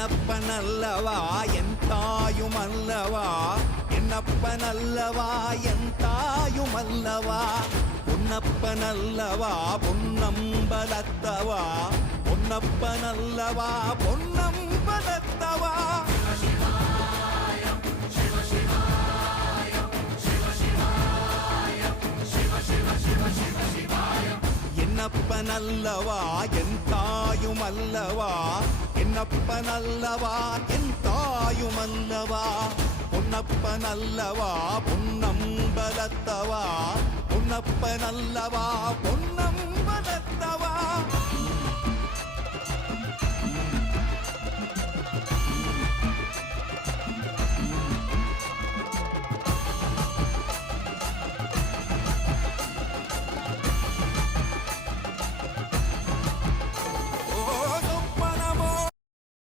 என்னப்பனல்லவா என் தாயுமல்லவா, என்னப்பனல்லவா என் தாயுமல்லவா, பொன்னப்பனல்லவா பொன்னம்பலத்தவா, பொன்னப்பனல்லவா பொன்னம்பலத்தவா. என்னப்பனல்லவா என் தாயுமல்லவா, என்னப்பனல்லவா என் தாயுமல்லவா, பொன்னப்பனல்லவா பொன்னம்பலத்தவா, பொன்னப்பனல்லவா பொன்னம்பலத்தவா.